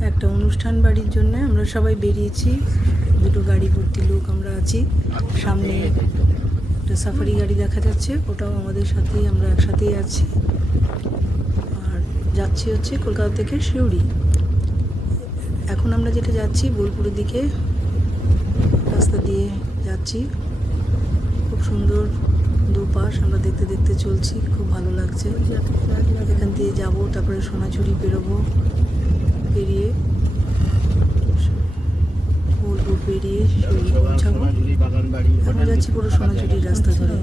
একটা অনুষ্ঠান বাড়ির জন্য আমরা সবাই বেরিয়েছি। দুটো গাড়ি ভর্তি লোক আমরা আছি। সামনে একটা সাফারি গাড়ি দেখা যাচ্ছে। ওটাও আমাদের সাথেই, আমরা একসাথেই আছি। আর যাচ্ছি হচ্ছে কলকাতা থেকে সিউড়ি। এখন আমরা যেটা যাচ্ছি, বোলপুরের দিকে, রাস্তা দিয়ে যাচ্ছি। খুব সুন্দর দুপাশ, আমরা দেখতে দেখতে চলছি। খুব ভালো লাগছে। এখান দিয়ে যাব, তারপরে সোনাঝুরি বেরোবো। পেরিয়ে বোলপুর পেরিয়ে পৌঁছাবো এখন যাচ্ছি পুরো সোনাঝুরির রাস্তা ধরে।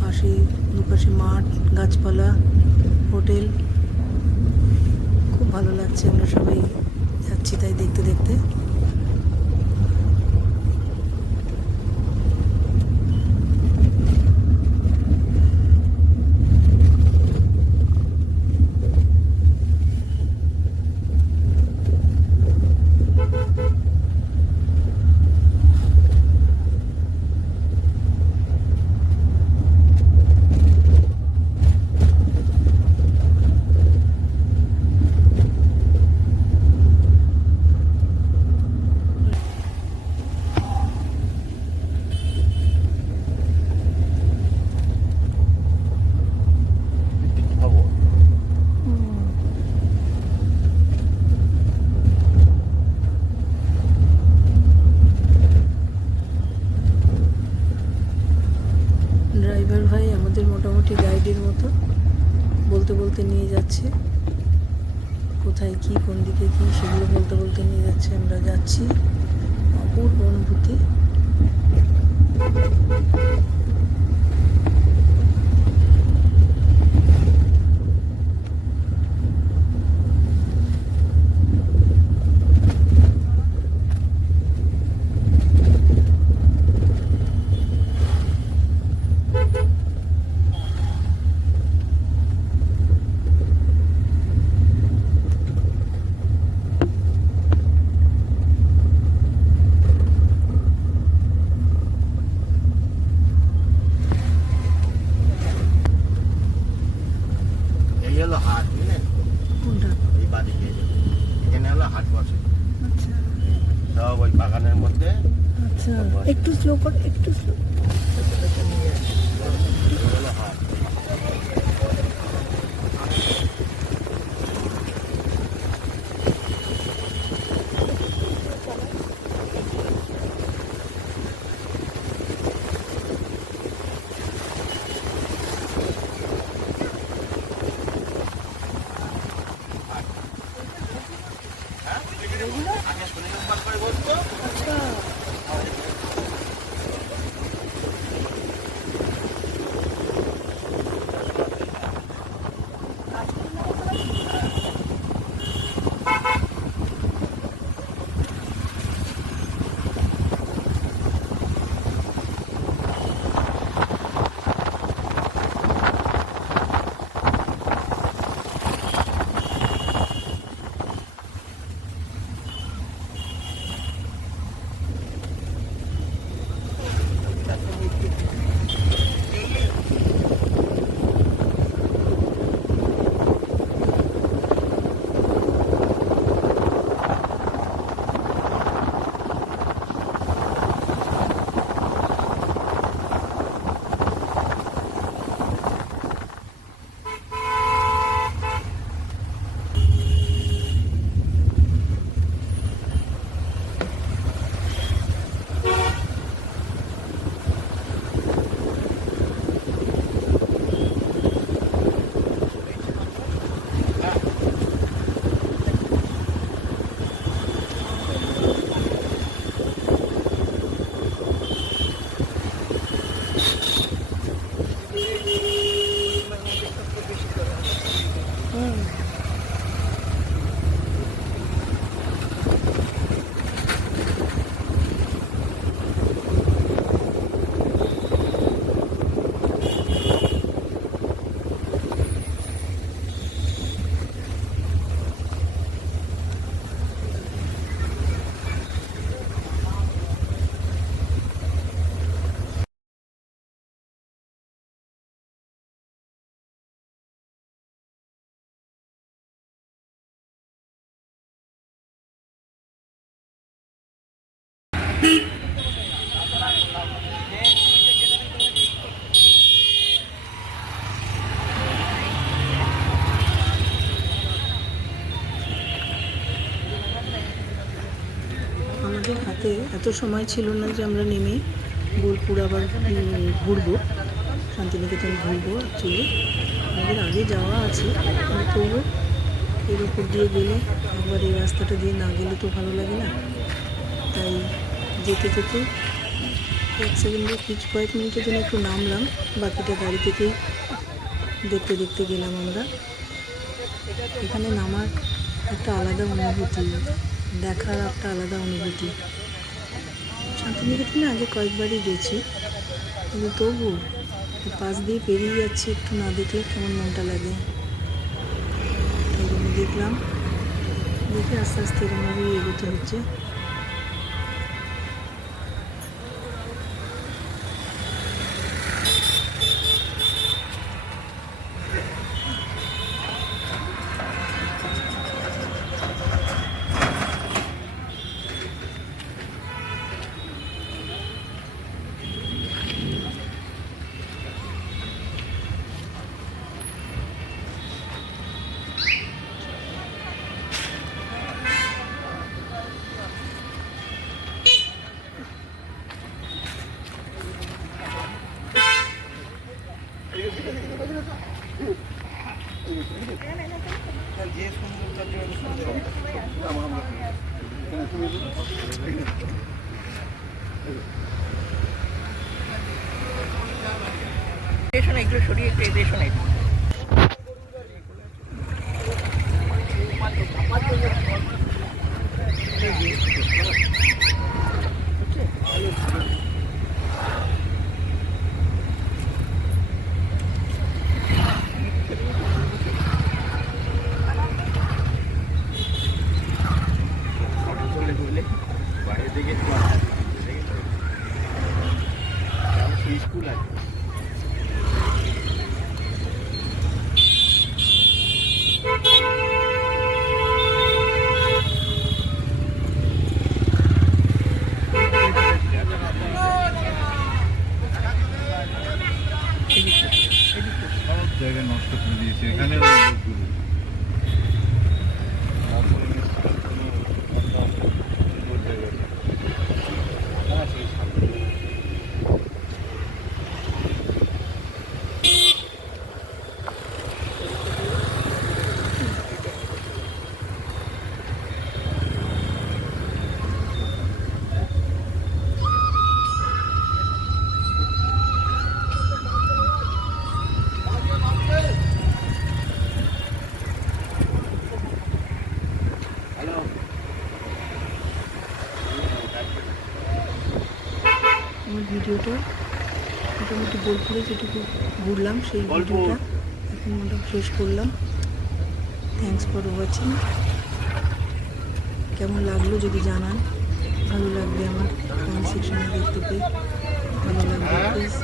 পাশে দুপাশে মাঠ, গাছপালা, হোটেল। খুব ভালো লাগছে আমরা সবাই যাচ্ছি তাই দেখতে দেখতে ড্রাইভার ভাই আমাদের মোটামুটি গাইডের মতো বলতে বলতে নিয়ে যাচ্ছে। কোথায় কি, কোন দিকে কি, সেগুলো বলতে বলতে নিয়ে যাচ্ছে। আমরা যাচ্ছি অপূর্ব অনুভূতি। আচ্ছা একটু স্লো কর একটু স্লো এই হলো হাট আগে হাতে এত সময় ছিল না যে আমরা নেমে বোলপুর আবার ঘুরবো। শান্তিনিকেতন ঘুরবো অ্যাকচুয়ালি আমাদের আগে যাওয়া আছে তবুও এর উপর দিয়ে গেলে একবার এই রাস্তাটা দিয়ে না গেলে তো ভালো লাগে না। তাই যেতে যেতে এক সেকেন্ডে কিছু কয়েক মিনিটের জন্য একটু নামলাম, বাকিটা গাড়ি থেকেই দেখতে দেখতে গেলাম আমরা। এখানে নামার একটা আলাদা অনুভূতি, দেখার একটা আলাদা অনুভূতি। শান্তিনিকেতনে আগে কয়েকবারই গেছি। কিন্তু তবু পাশ দিয়ে পেরিয়ে যাচ্ছে, একটু না দেখলে কেমন মনটা লাগে। তাই জন্য দেখলাম, দেখে আস্তে আস্তে এরমভাবেই এগোতে হচ্ছে। একটু সরিয়ে একটু স্টেশন একটু। স্কুল আছে ভিডিওটা। মোটামুটি বোলপুরে যেটুকু ঘুরলাম সেই। ভিডিওটা এখন মোটামুটি শেষ করলাম। থ্যাংকস ফর ওয়াচিং কেমন লাগল যদি জানান? ভালো লাগবে আমার কমেন্ট সেকশনে দেখতে পেয়ে। ভালো লাগবে প্লিজ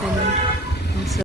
কমেন্ট